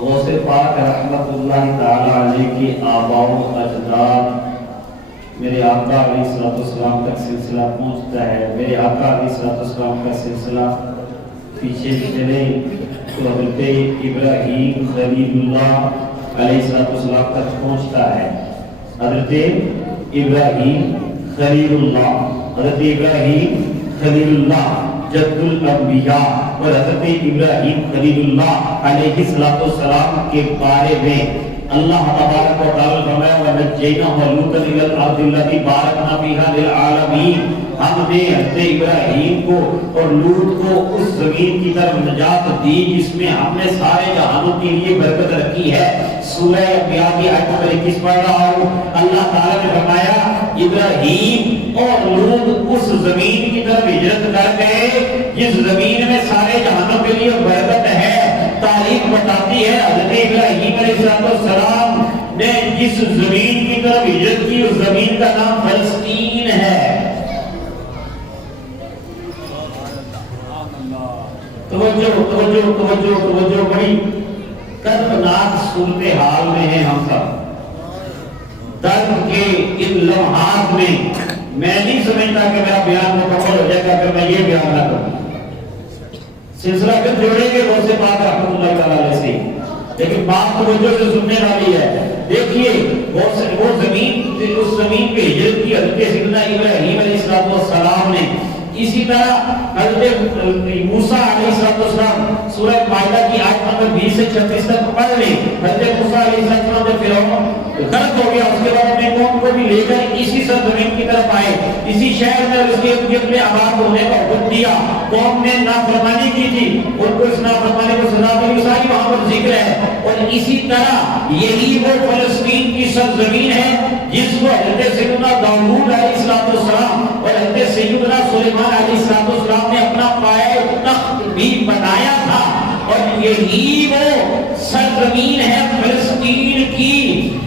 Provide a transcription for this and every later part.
غوث پاک رحمت اللہ تعالی علیہ کے آباء و اجداد میرے آقا علیہ السلام تک سلسلہ پہنچتا ہے. میرے آقا علیہ السلام کا سلسلہ پیچھے چلے تو حضرت ابراہیم خلیل اللہ علیہ السلام تک پہنچتا ہے. حضرت ابراہیم خلیل اللہ، حضرت ابراہیم خلیل اللہ جد الانبیاء اور حضرت ابراہیم خلیل اللہ علیہ السلام کے بارے میں اللہ تبارک و تعالی فرمایا وَنَجَّيْنَاهُ وَلُوطًا إِلَى الْأَرْضِ الَّتِي بَارَكْنَا فِيهَا لِلْعَالَمِينَ. ہم نے حضرت ابراہیم کو اور لوط کو اس زمین کی طرف نجات دی جس میں ہم نے سارے جہانوں کے لیے برکت رکھی ہے. سورہ انبیاء کی آیت نمبر 21 پڑھ رہا ہوں. اللہ تعالی نے فرمایا ابراہیم اور لوط اس زمین کی طرف ہجرت کر گئے جس زمین میں سارے جہانوں کے لیے برکت ہے. تاریخ بتاتی ہے حضرت ابراہیم علیہ السلام نے جس زمین کی طرف ہجرت کی اس زمین کا نام فلسطین ہے. توجہ بڑی دردناک صورتحال میں ہیں ہم سب. درد کے ان لمحات میں میں نہیں سمجھتا کہ میرا بیان مکمل ہو جائے گا کہ میں یہ بیان نہ کروں. سلسلہ پھر جوڑیں گے غوث پاک رحمۃ اللہ تعالی سے، لیکن بات توجہ سے سننے والی ہے. دیکھیے وہ زمین، اس زمین پہ ہجرت کی حضرت سیدنا ابراہیم علیہ السلام نے. اسی طرح حضرت موسیٰ علیہ السلام سورہ مائدہ کی آیت نمبر 20 سے 36 تک پڑھ لیں. حضرت موسیٰ علیہ السلام جب فرعون غرق ہو گیا اس کے بعد اپنے قوم کو بھی لے کر اسی سرزمین کی طرف آئے، اسی شہر میں اس کے ارد میں آباد ہونے کا حکم دیا. قوم نے نافرمانی کی تھی، ان کو اس نافرمانی کو سزا ملی، ساری وہاں پر ذکر ہے. اور اسی طرح یہی وہ فلسطین کی سرزمین ہے جس کو حضرت سیدنا داؤد علیہ السلام اور حضرت سیدنا سلیمان علیہ السلام نے اپنا پایہ تخت بھی بنایا تھا. اور یہی وہ سرزمین ہے فلسطین کی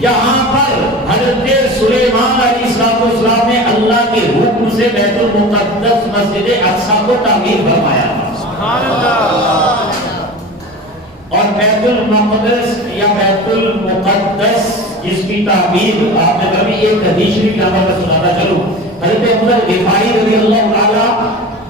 جہاں پر حضرت سلیمان علیہ السلام نے اللہ کے حکم سے بیت المقدس مسجد اقصی کو تعمیر فرمایا. سبحان اللہ. اور بیت المقدس یا بیت المقدس جس کی تعمیر آپ نے کبھی ایک حدیث شریف کے حوالے سے سناتا چلوں. حضرت ابو ذر غفاری رضی اللہ تعالی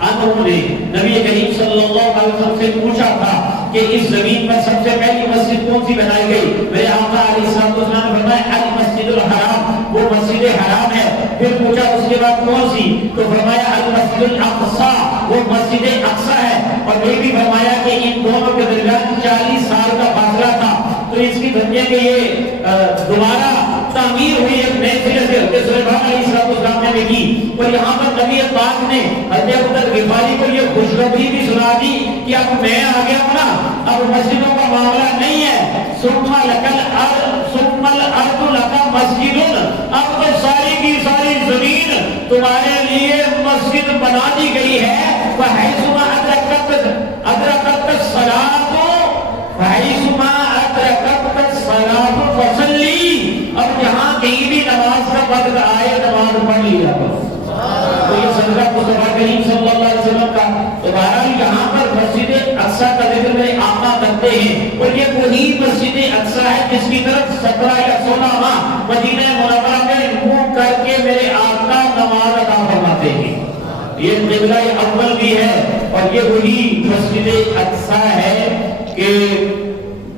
عنہ نے نبی کریم صلی اللہ علیہ وسلم سے پوچھا تھا کہ اس زمین پر سب سے پہلی مسجد کون سی بنائی گئی؟ میرے آقا علیہ السلام نے فرمایا المسجد الحرام، وہ مسجد حرام ہے. پھر پوچھا اس کے بعد کون سی؟ تو فرمایا المسجد الاقصی، وہ مسجد اقصی ہے. اور یہ بھی فرمایا کہ ان دونوں کے درمیان 40 سال کا فاصلہ تھا. تو اس کی دنیا کے یہ دوبارہ تعمیر ہوئی ایک نئے سرے سے حضرت سلیمان علیہ السلام نے کی. اور یہاں پر نبی پاک نے حضرت ابو ذر غفاری کو یہ خوشخبری بھی سنا دی کہ اب میں آ گیا ہوں نا، اب مسجدوں کا معاملہ نہیں ہے. ثم الارض لک مسجد، اب تو ساری کی ساری زمین تمہارے لیے مسجد بنا دی گئی ہے. فحیثما ادرکت الصلاۃ فحیثما ادرکت الصلاۃ فصلی، اب جہاں کہیں بھی نماز کا وقت آئے نماز پڑھ لیا کرو. تو یہ صدقہ مصطفیٰ کریم صلی اللہ علیہ وسلم کا. تو بہرحال یہاں پر مسجد اقصی کا ذکر میرے آقا کرتے ہیں اور یہ وہی مسجد اقصی ہے جس کی طرف 17 یا 16 ماہ مدینہ منورہ میں منہ کر کے میرے آقا نماز ادا فرماتے ہیں. یہ قبلہ اول بھی ہے اور یہ وہی مسجد اقصی ہے کہ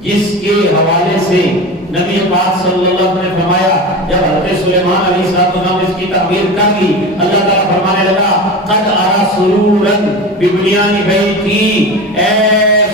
جس کے حوالے سے نبی پاک صلی اللہ علیہ وسلم نے فرمایا جب حضرت سلیمان علیہ السلام نے اس کی تعمیر کر لی، اللہ تعالیٰ فرمانے لگا قد ارى سرورا ببنیان بیتی، اے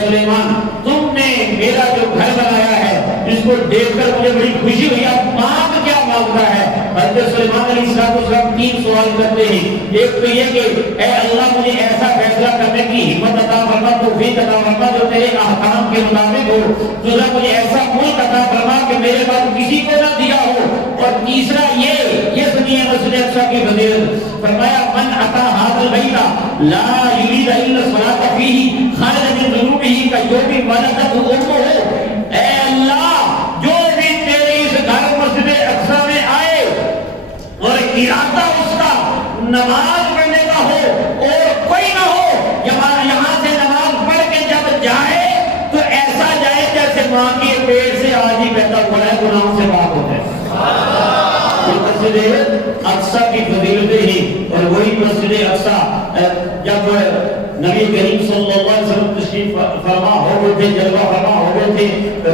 سلیمان تم نے میرا جو گھر بنایا ہے جس کو دیکھ کر مجھے بڑی خوشی ہوئی. اب مانگ کیا مانگتا ہے؟ حضرت سلیمان علیہ السلام 3 سوال کرتے ہیں. ایک تو یہ کہ اے اللہ مجھے ایسا فیصلہ کرنے کی ہمت عطا فرما، توفیق عطا فرما جو تیرے احکام کے مطابق ہو. دوسرا مجھے ایسا ملک عطا فرما کہ میرے بعد کسی کو نہ دیا ہو. اور تیسرا یہ سنیے مسجد اقصی کی فضیلت. فرمایا من اتی ھذا البیت لا یرید الا الصلاۃ فیہ خرج من ذنوبہ کیوم ولدتہ امہ. اے اللہ جو بھی تیرے اس گھر مسجد اقصی میں آئے اور ارادہ اس کا نماز پڑھنے کا ہو اور کوئی نہ ہو، یہاں سے نماز پڑھ کے جب جائے تو ایسا جائے جیسے ماں کے پیٹ سے آج ہی پیدا ہوا ہے، گناہوں سے پاک ہوتا ہے۔ مسجد اقصی کی فضیلتیں ہی، اور وہی مسجد اقصی جب نبی کریم صلی اللہ علیہ وسلم تشریف فرما ہو گئے تھے، جلوہ فرما ہو گئے تھے،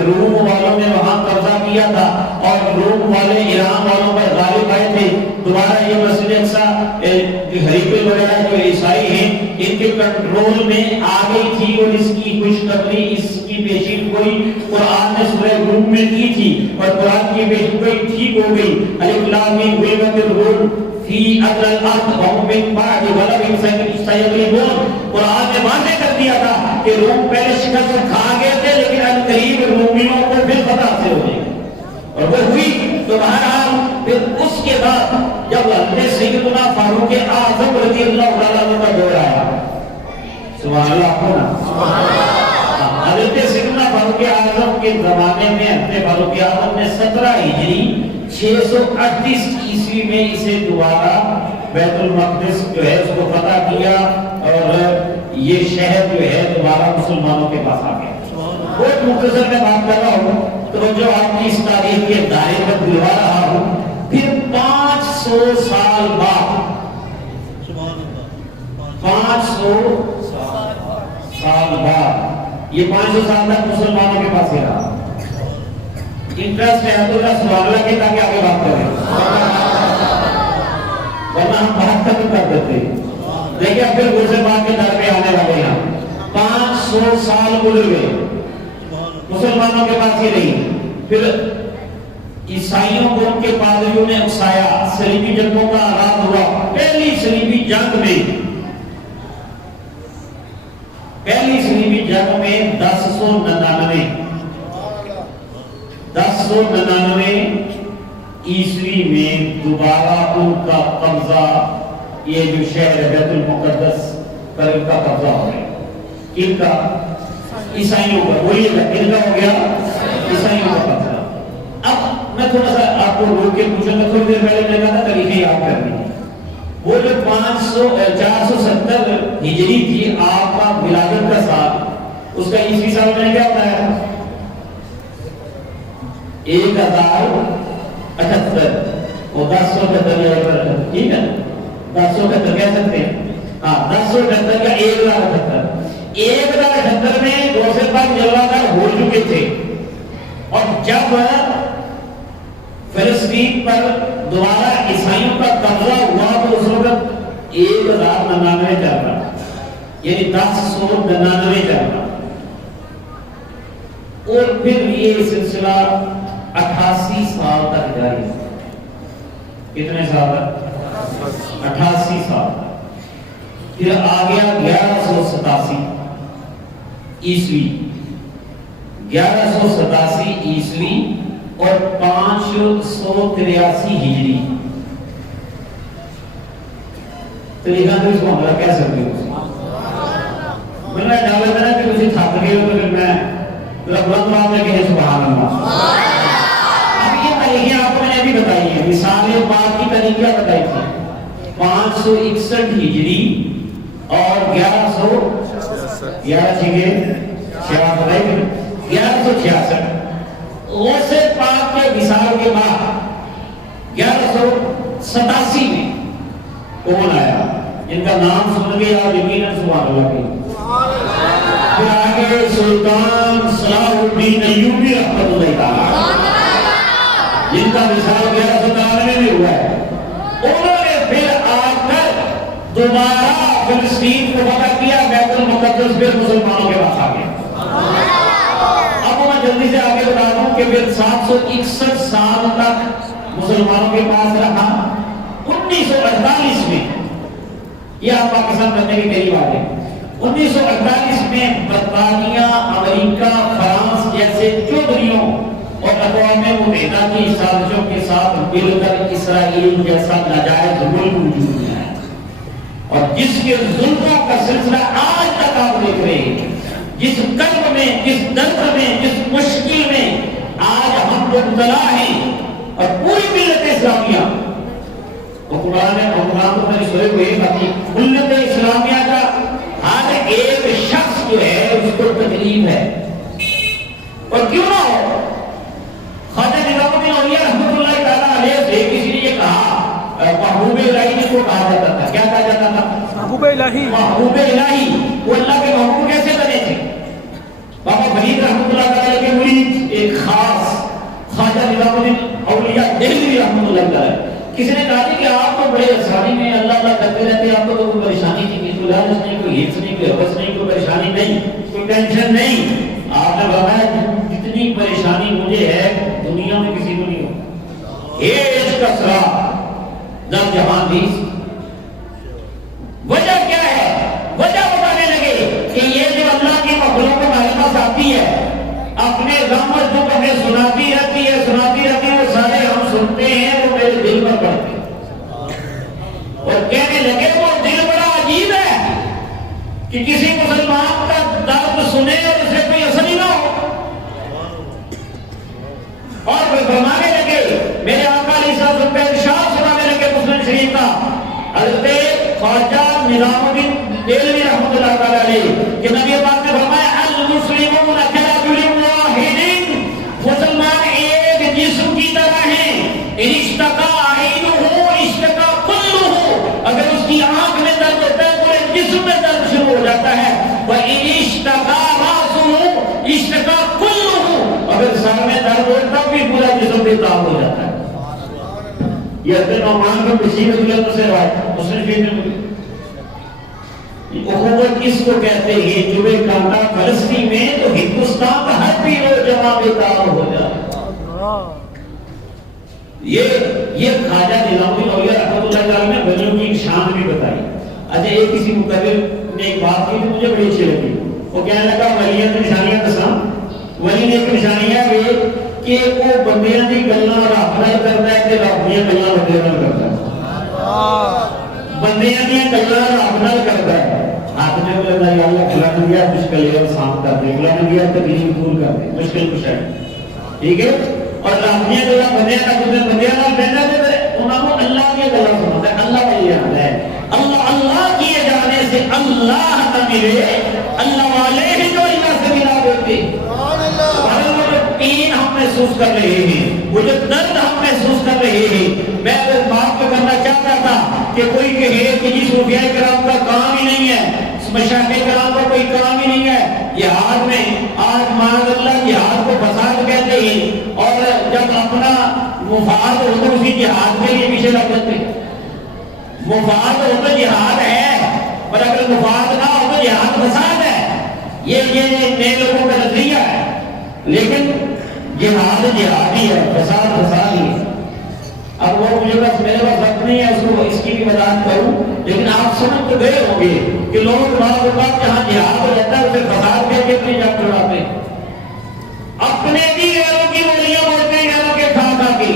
روم والوں نے وہاں قبضہ کیا تھا اور روم والے ایران والوں پر غالب آئے تھے۔ دوبارہ یہ مسجد اقصی ہریپل وغیرہ جو عیسائی ہیں ان کے کنٹرول میں آ گئی تھی، اور اس کی خوشخبری، اس کی پیشین گوئی قرآن نے سورہ روم میں کی تھی، اور قرآن کی پیشین گوئی ٹھیک ہو گئی۔ الف لام میم غلبت الروم فی ادنی الارض وهم من بعد غلبہم سیغلبون۔ قرآن نے واضح کر دیا تھا کہ روم پہلے شکست کھا گئے تھے، لیکن عنقریب مومنوں کو پھر فتح سے ہو جائے گی، اور وہ ہوئی۔ تو بہرحال پھر اس کے بعد جب حضرت سیدنا فاروق اعظم رضی اللہ عنہ کا دور آیا، سبحان اللہ ہونا، حضرت سیدنا فاروق اعظم کے زمانے میں حضرت فاروق اعظم نے 17 ہجری 638 عیسوی میں اسے دوبارہ بیت المقدس جو ہے اس کو فتح کیا، اور یہ شہر جو ہے دوبارہ مسلمانوں کے پاس آ گیا۔ بہت مختصر میں بات کر رہا ہوں تو جو آپ کی اس تاریخ کے دائرے میں دلوا رہا ہوں، پھر 500 سال بعد، 500 سال بعد، یہ 500 سال تک مسلمانوں کے پاس ہی رہا۔ انٹرسٹ ہے تو اللہ سبحان اللہ کے تاکہ آگے بات کریں، ورنہ ہم بات ختم کر دیتے۔ دیکھیں اب پھر دوسرے بات کے در پہ آنے والے ہیں۔ 500 سال گزر گئے، مسلمانوں کے پاس ہی رہی، پھر عیسائیوں کو ان کے پادریوں نے اکسایا، صلیبی جنگوں کا آغاز ہوا۔ پہلی صلیبی جنگ میں 1099 عیسوی میں دوبارہ ان کا قبضہ، یہ جو شہر ہے بیت المقدس پر ان کا قبضہ ہو گیا۔ کن کا؟ عیسائیوں کا۔ وہی کن کا ہو گیا؟ عیسائیوں کا قبضہ۔ اب میں تھوڑا سا آپ کو روک کے پوچھوں گا، تھوڑی دیر پہلے میں نے کہا تھا تاریخیں یاد کرنی ہے۔ وہ جو 470 ہجری تھی آپ کا ولادت کا سال، اس کا عیسوی سال میں نے کیا بتایا؟ 1078، وہ 1078 ٹھیک ہے، 1078 کہہ سکتے ہیں، ہاں 1078 کا 1078 میں دوسرے پاک جلوہ گر ہو چکے تھے، اور جب فلسطین پر دوبارہ عیسائیوں کا قبضہ ہوا تو اس وقت 1099 چل رہا، یعنی 1099 چل رہا، اور پھر یہ سلسلہ 88 سال تک جاری ہے۔ کتنے سال تک؟ 88 سال۔ پھر آ گیا 1187 عیسوی، 1187 عیسوی اور 583 ہجری۔ طریقہ تو اس کو ہمارا کہہ سکتے ہو، میں نے ڈالا تھا کہ مجھے تھک گئے ہو تو پھر میں بلند بات میں کہے سبحان اللہ۔ اب یہ تاریخیں آپ کو میں نے ابھی بتائی ہیں، مثال بات کی تاریخیں بتائی تھی، 561 ہجری اور 1166 غوث پاک کے وصال کے بعد 1187 میں کون آیا؟ ان کا نام سن کے آپ یقیناً سبحان اللہ کہیں۔ پھر آگے سلطان صلاح الدین ایوبی رحمۃ اللہ تعالی، جن کا وصال 1193 میں ہوا ہے، انہوں نے پھر آ کر دوبارہ فلسطین کو فتح کیا، بیت المقدس پھر مسلمانوں کے پاس آ گیا۔ اب میں جلدی سے آگے بتا دوں کہ پھر 761 سال تک مسلمانوں کے پاس رہا۔ 1948 میں، یہ آپ پاکستان بننے کے قریب آ گئے، 1948 میں برطانیہ، امریکہ، فرانس جیسے چودھریوں اور اقوام متحدہ کی سازشوں کے ساتھ مل کر اسرائیل جیسا ناجائز ملک وجود میں آیا، اور جس کے ظلموں کا سلسلہ آج تک آپ دیکھ رہے ہیں، جس کرب میں، جس درد میں، جس مشکل میں آج ہم مبتلا ہیں، اور پوری ملت اسلامیہ، قرآن کو میں سوئے ہوئے باقی ملت اسلامیہ کا ہر ایک شخص جو ہے اس کو تکلیف ہے، اور کیوں نہ علیہ سے کسی نے یہ کہا محبوب الہی جس کو کہا جاتا تھا، کیا کہا جاتا تھا؟ محبوب الہی۔ محبوب الہی، وہ اللہ کے محبوب کیسے بنے تھے؟ بابا فرید رحمۃ اللہ تعالیٰ کے مرید ایک خاص خواجہ نظام الدین اولیاء دہلوی رحمۃ اللہ تعالیٰ، کسی نے کہا کہ آپ تو بڑے آسانی میں اللہ اللہ کرتے رہتے ہیں، آپ کو کوئی پریشانی نہیں، کوئی لالچ نہیں، کوئی ہرس نہیں، کوئی حوث نہیں، کوئی پریشانی نہیں، کوئی ٹینشن نہیں۔ آپ نے فرمایا جتنی پریشانی مجھے ہے دنیا میں کسی کو نہیں ہو، ایش کا سرا جب جہاں بھی۔ وجہ کیا ہے؟ وجہ بتانے لگے کہ یہ جو اللہ کی مخلوق کو ہمارے پاس آتی ہے، اپنے غم اور دکھ ہمیں سناتی رہتی ہے، وہ سارے ہم سنتے ہیں، وہ میرے دل پر پڑتے ہیں اور کہنے لگے وہ دل بڑا عجیب ہے کہ کسی مسلمان کا درد سنے اور اسے کوئی اثر ہی نہ ہو۔ اور پھر فرمانے لگے، میرے آقا علیہ السلام کا ارشاد سنانے لگے مسلم شریف کا، حضرت خواجہ نظام الدین دہلوی رحمۃ اللہ تعالیٰ علیہ کہ نبی پاک نے فرمایا المسلمون کرجل واحد، مسلمان ایک جسم کی طرح ہیں، ان اشتکا عینہ اشتکا کلہ، اگر اس کی آنکھ میں درد ہوتا ہے پورے جسم میں درد شروع ہو جاتا ہے، وَإِنِ اشْتَكَا رَأْسُهُ اشْتَكَا كُلُّهُ، اگر سر میں درد ہو تب بھی پورا جسم بے تاب ہو جاتا ہے۔ یہ حضرت نعمان بن بشیر رضی اللہ عنہ سے روایت مسلم شریف میں۔ اخوت کس کو کہتے ہیں؟ جو ایک کانٹا فلسطین میں تو ہندوستان کا ہر پیرو جمع بے تاب ہو جاتا ہے۔ یہ خواجہ نظام الدین اولیاء رحمۃ اللہ تعالیٰ نے ولیوں کی شان بھی بتائی۔ اچھا ایک کسی مقرر نے ایک بات کی تو مجھے بڑی اچھی لگی، وہ کہنے لگا ولیوں کی نشانیاں دساں۔ ولی نے ایک نشانیاں یہ کہ وہ بندیاں دی گلاں رب نال کردا ہے تے رب دیاں گلاں بندے نال کردا ہے، بندیاں دی گلاں رب نال کردا ہے۔ ہاتھ میں بولے یا اللہ کھلا دیا مشکل ہے آسان کر دے، کھلا دیا تکلیف دور کر دے، مشکل کچھ ہے، ٹھیک ہے۔ اور رب دیاں گلاں بندیاں نال بہنا تے انہاں کو اللہ دی گلاں سناتا ہے، اللہ کا یہ ہے اللہ اللہ کیے جانے سے اللہ نہ ملے، اللہ والے ہی جو اللہ سے ملا دیتے۔ پین ہم محسوس کر رہے ہیں، وہ جو درد ہم محسوس کر رہے ہیں، میں اس بات کو کرنا چاہتا تھا کہ کوئی کہے کہ جی صوفیاء کرام کا کام ہی نہیں ہے، مشائخ کرام کا کوئی کام ہی نہیں ہے جہاد میں، آج معاذ اللہ جہاد کو فساد کہتے ہیں، اور جب اپنا مفاد ہو تو اسی جہاد کے لیے پیچھے لگ جاتے ہیں۔ مفاد ہو تو جہاد ہے، اور اگر مفاد نہ ہو تو جہاد فساد ہے، یہ نئے لوگوں کا نظریہ ہے۔ لیکن جہاد جہاد ہی ہے، فساد فساد ہی ہے۔ اب وہ مجھے بس میرے پاس وقت نہیں ہے اس کو اس کی بھی وضاحت کروں، لیکن آپ سمجھ تو گئے ہوں گے کہ لوگ بعض اوقات جہاں جہاد ہو جاتا ہے اسے فساد کہہ کے اپنی جان چھڑاتے ہیں، اپنے بھی غیروں کی بولیاں بولتے ہیں، غیروں کے کھا کھا کے،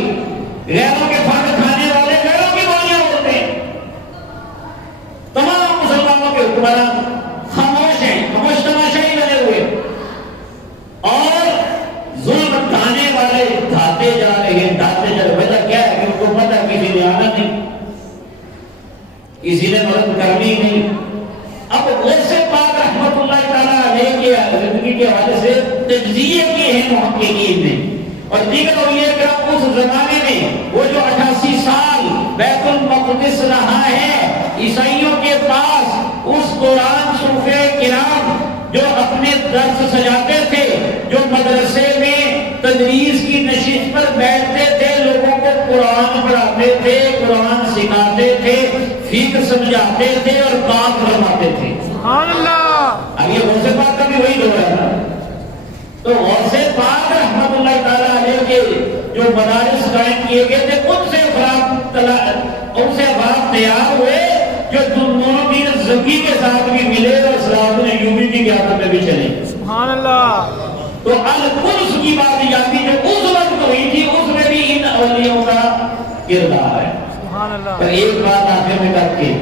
غیروں کے پھل کھانے والے غیروں کی بولیاں بولتے ہیں۔ تمام مسلمانوں کے حکمران خاموش ہیں، خاموش تماشائی بنے ہوئے، اور ظلم ڈھانے والے ڈھاتے جا رہے ہیں، ڈھاتے جا رہے ہیں۔ وجہ کیا ہے کہ ان کو پتہ کسی نے آنا نہیں، کسی نے مدد کرنی نہیں۔ اب غوث پاک رحمت اللہ تعالیٰ علیہ کی زندگی کے حوالے سے تجزیے کیے ہیں محققین نے، اور دیگر اولیاء کرام اس زمانے میں وہ جو 88 سال بیت المقدس رہا ہے عیسائیوں کے پاس، اس دوران صوفیاء کرام جو اپنے درس سجاتے تھے، جو مدرسے میں تدریس کی نشست پر بیٹھتے تھے، لوگوں کو قرآن پڑھاتے تھے، قرآن سکھاتے تھے، فقہ سمجھاتے تھے اور بات فرماتے تھے۔ سبحان اللہ۔ اب یہ غوث پاک کا بھی وہی دور ہے نا، تو غوث پاک رحمت اللہ تعالیٰ علیہ کے جو مدارس قائم کیے گئے تھے، ان سے افراد تیار ہوئے جو دونوں دین زکی کے ساتھ بھی ملے اور صراط ایوبی کی قیادت میں بھی چلے۔ سبحان اللہ۔ تو القدس کی بات یادی جو اس وقت ہوئی تھی، اس میں بھی ان اولیاءوں کا کردار ہے۔ سبحان اللہ۔ پر ایک بات آخر میں کر کے